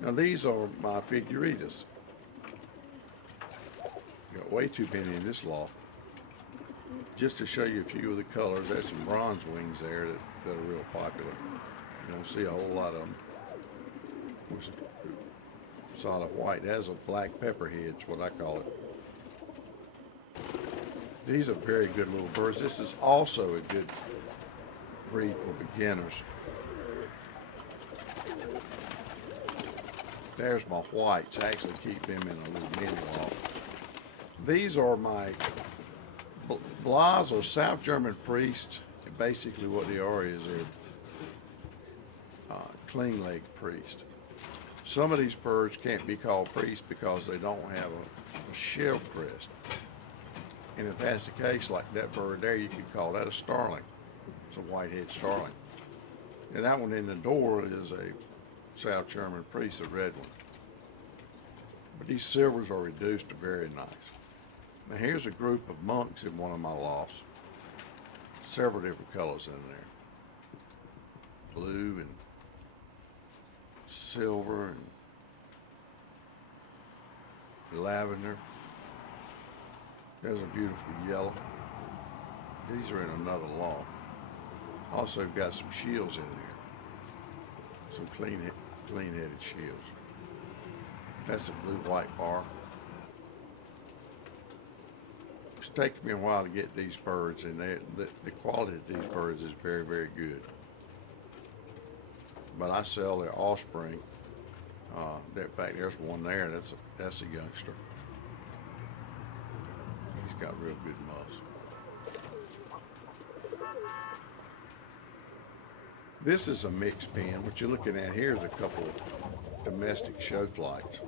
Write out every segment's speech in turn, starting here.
Now these are my figuritas. Got way too many in this loft. Just to show you a few of the colors, there's some bronze wings there that are real popular. You don't see a whole lot of them. Solid white. That's a black pepperhead's what I call it. These are very good little birds. This is also a good breed for beginners. There's my whites. I actually keep them in a little mini loft. These are my Blas or South German priest. And basically what they are is they're clean-legged priest. Some of these birds can't be called priest because they don't have a shell crest. And if that's the case, like that bird there, you could call that a starling. It's a white-head starling. And that one in the door is a South German priest, a red one. But these silvers are reduced to very nice. Now here's a group of monks in one of my lofts. Several different colors in there. Blue and silver and lavender. There's a beautiful yellow. These are in another loft. Also got some shields in there. Some clean-headed shields. That's a blue-white bar. It's taken me a while to get these birds, and the quality of these birds is very, very good. But I sell their offspring. In fact, there's one there. That's a youngster. He's got real good muzzle. This is a mixed pen. What you're looking at here is a couple of domestic show flights.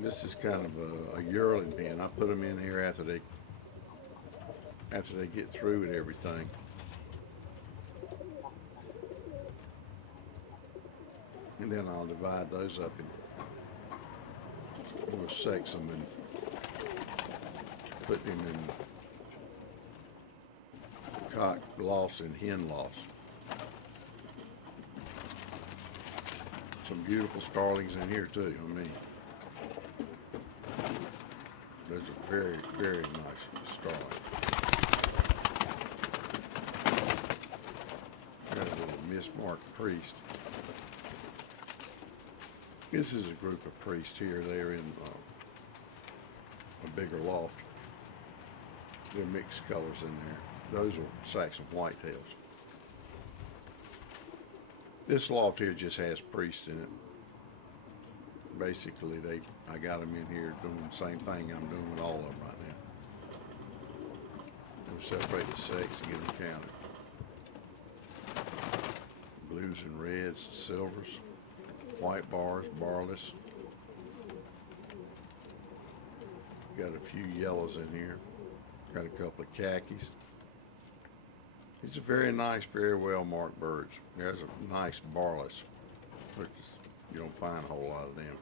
This is kind of a yearling pen. I put them in here after they get through with everything. And then I'll divide those up and we'll sex them and put them in cock lofts and hen lofts. Some beautiful starlings in here too. I mean, those are very, very nice starlings. Got a little mismarked priest. This is a group of priests here. They're in a bigger loft. They're mixed colors in there. Those are Saxon whitetails. This loft here just has priests in it. Basically, I got them in here doing the same thing I'm doing with all of them right now. We'll separate the sex and get them counted. Blues and reds, silvers, white bars, barless. Got a few yellows in here. Got a couple of khakis. These are very nice, very well marked birds. There's a nice barless, which you don't find a whole lot of them.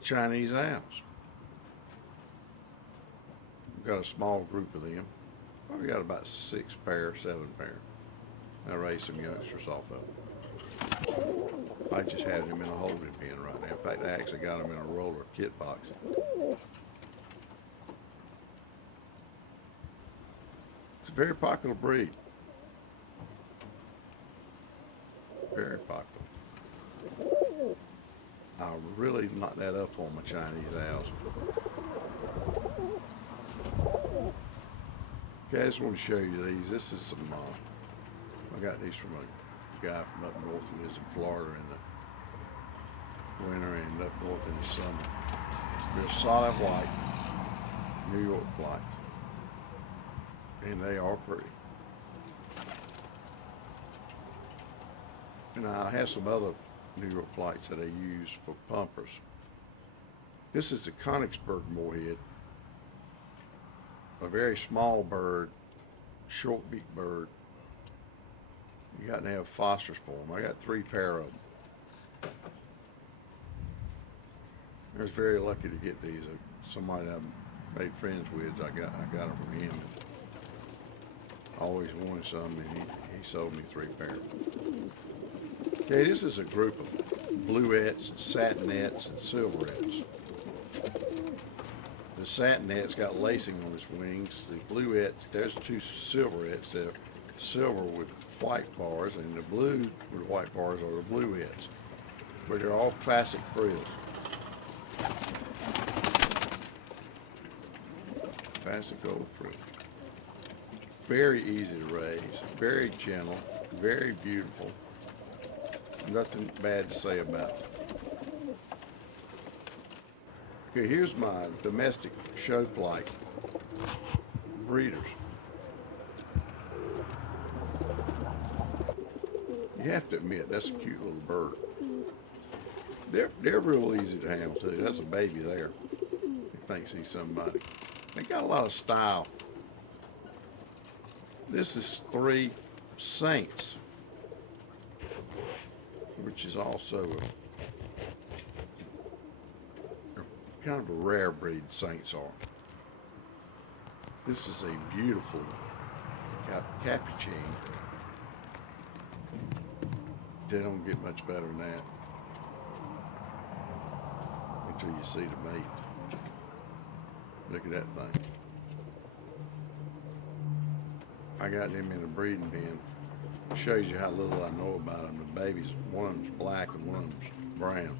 Chinese owls. We've got a small group of them. Probably got about 6 pair, 7 pair. I raised some youngsters off of them. I just have them in a holding pen right now. In fact, I actually got them in a roller kit box. It's a very popular breed. Very popular. I'm really not that up on my Chinese owls. Okay, I just want to show you these. This is some, I got these from a guy from up north who lives in Florida in the winter and up north in the summer. They're solid white, New York flights. And they are pretty. And I have some other New York flights that I use for pumpers. This is the Königsberg moorhead, a very small bird, short-beaked bird. You got to have fosters for them. I got 3 pair of them. I was very lucky to get these. Somebody I made friends with, I got them from him. Always wanted some, and he sold me 3 pairs. Okay, this is a group of bluettes, satinettes, and silverettes. The satinet's got lacing on its wings. The bluettes, there's 2 silverettes. They're silver with white bars, and the blue with white bars are the bluettes. But they're all classic frills. Classic gold frill. Very easy to raise, very gentle, very beautiful. Nothing bad to say about it. Okay, here's my domestic show-flight breeders. You have to admit, that's a cute little bird. They're real easy to handle too. That's a baby there. He thinks he's somebody. They got a lot of style. This is 3 Saints, which is also kind of a rare breed. Saints are. This is a beautiful capuchin. They don't get much better than that until you see the mate. Look at that thing. I got them in a breeding pen. It shows you how little I know about them. The babies, one of them's black and one of them's brown.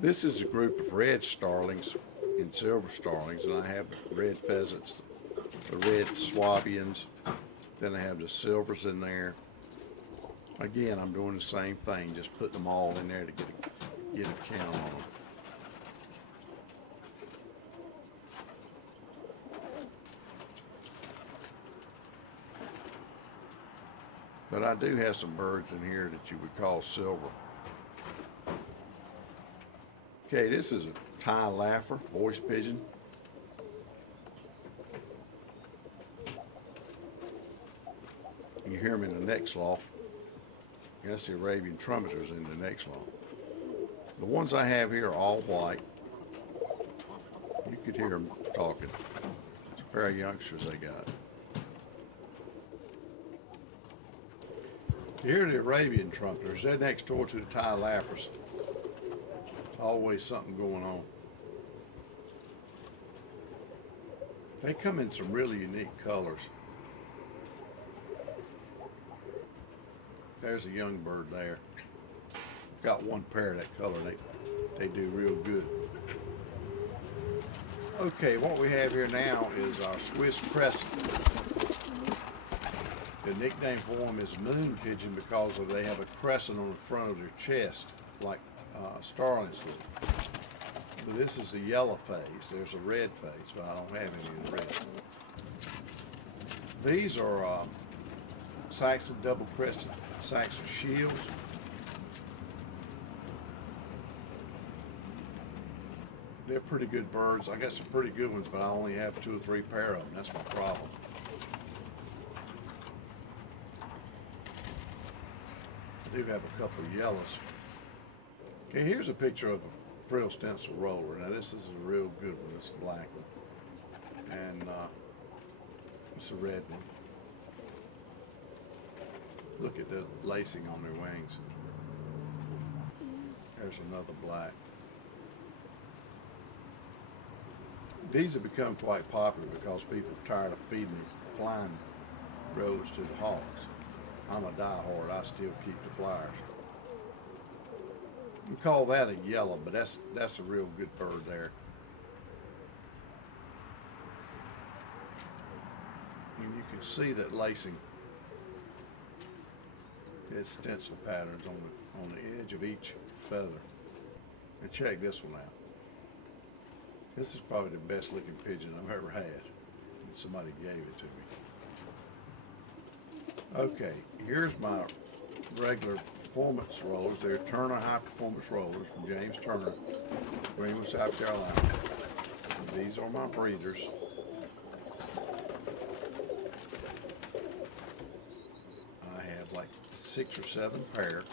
This is a group of red starlings and silver starlings, and I have the red pheasants, the red Swabians, then I have the silvers in there. Again, I'm doing the same thing, just putting them all in there to get a count on them. But I do have some birds in here that you would call silver. Okay, this is a Thai laugher, voice pigeon. You hear them in the neck slough. That's the Arabian trumpeters in the neck slough. The ones I have here are all white. You could hear them talking. It's a pair of youngsters they got. Here are the Arabian trumpeters. They're next door to the Thai laughers. There's always something going on. They come in some really unique colors. There's a young bird there. Got 1 pair of that color. They do real good. Okay, what we have here now is our Swiss crescent. The nickname for them is moon pigeon because they have a crescent on the front of their chest, like starlings do. But this is a yellow face. There's a red face, but I don't have any of the red. These are Saxon double-crested Saxon shields. They're pretty good birds. I got some pretty good ones, but I only have 2 or 3 pair of them. That's my problem. I do have a couple of yellows. Okay, here's a picture of a frill stencil roller. Now this is a real good one. It's a black one. And it's a red one. Look at the lacing on their wings. There's another black. These have become quite popular because people are tired of feeding the flying rollers to the hawks. I'm a diehard. I still keep the flyers. You can call that a yellow, but that's a real good bird there. And you can see that lacing. It's stencil patterns on the edge of each feather. And check this one out. This is probably the best looking pigeon I've ever had. Somebody gave it to me. Okay, here's my regular performance rollers. They're Turner high performance rollers from James Turner, Greenwood, South Carolina. And these are my breeders. I have like 6 or 7 pair.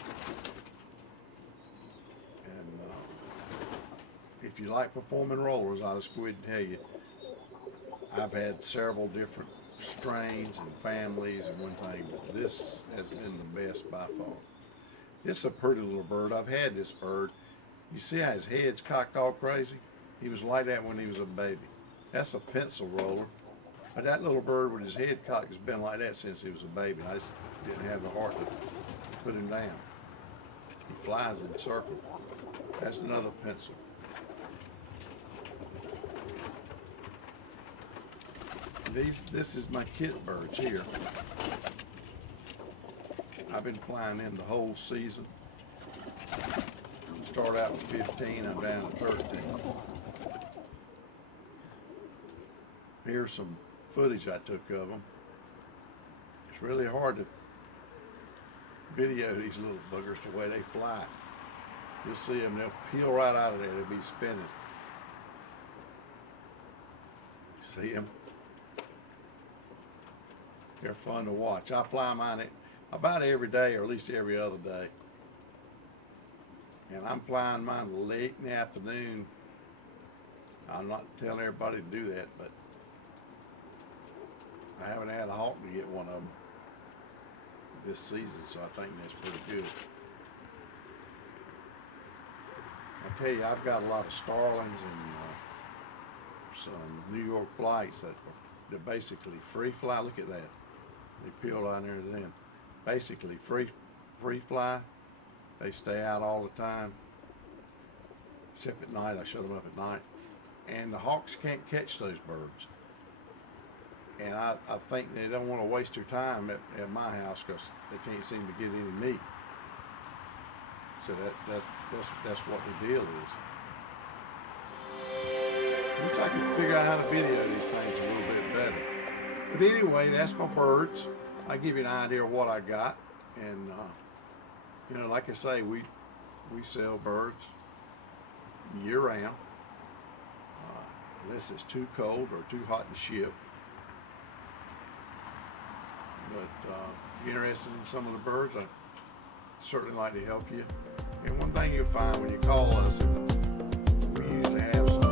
And if you like performing rollers, I'll just go ahead and tell you, I've had several different strains and families and one thing, but this has been the best by far. This is a pretty little bird. I've had this bird. You see how his head's cocked all crazy? He was like that when he was a baby. That's a pencil roller. But that little bird with his head cocked has been like that since he was a baby. I just didn't have the heart to put him down. He flies in circles. That's another pencil. This is my kit birds here. I've been flying them the whole season. Start out with 15, I'm down to 13. Here's some footage I took of them. It's really hard to video these little buggers the way they fly. You'll see them, they'll peel right out of there, they'll be spinning. See them? They're fun to watch. I fly mine about every day, or at least every other day. And I'm flying mine late in the afternoon. I'm not telling everybody to do that, but I haven't had a hawk to get one of them this season, so I think that's pretty good. I tell you, I've got a lot of starlings and some New York flights that they're basically free fly. Look at that. They peeled on there to them. Basically free fly. They stay out all the time, except at night. I shut them up at night. And the hawks can't catch those birds. And I think they don't want to waste their time at my house because they can't seem to get any meat. So that's what the deal is. Wish I could figure out how to video these things a little bit better. But anyway, that's my birds. I give you an idea of what I got. And you know, like I say, we sell birds year round, unless it's too cold or too hot to ship. But if you're interested in some of the birds, I'd certainly like to help you. And one thing you'll find when you call us, we usually have some